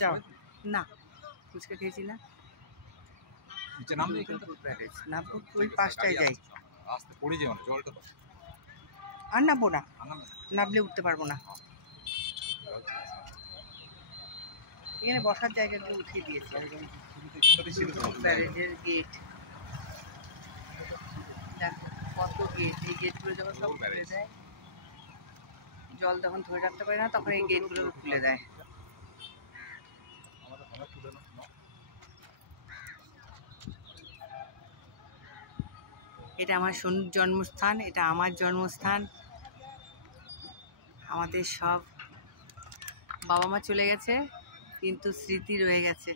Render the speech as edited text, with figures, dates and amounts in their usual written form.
যাও না, ফুচকা খেয়েছি না, নামবো ওই 5টায় যাই। আর নামবো না, নামলে উঠতে পারবো না। এখানে বসার জায়গাগুলো উঠিয়ে দিয়েছে, ব্যারেজের গেট দেখো কত গেট। এই গেটগুলো যখন সব খুলে দেয়, জল যখন ধরে রাখতে পারে না তখন এই গেটগুলো খুলে দেয়। এটা আমার সোনুর জন্মস্থান, এটা আমার জন্মস্থান। আমাদের সব বাবা মা চলে গেছে কিন্তু স্মৃতি রয়ে গেছে।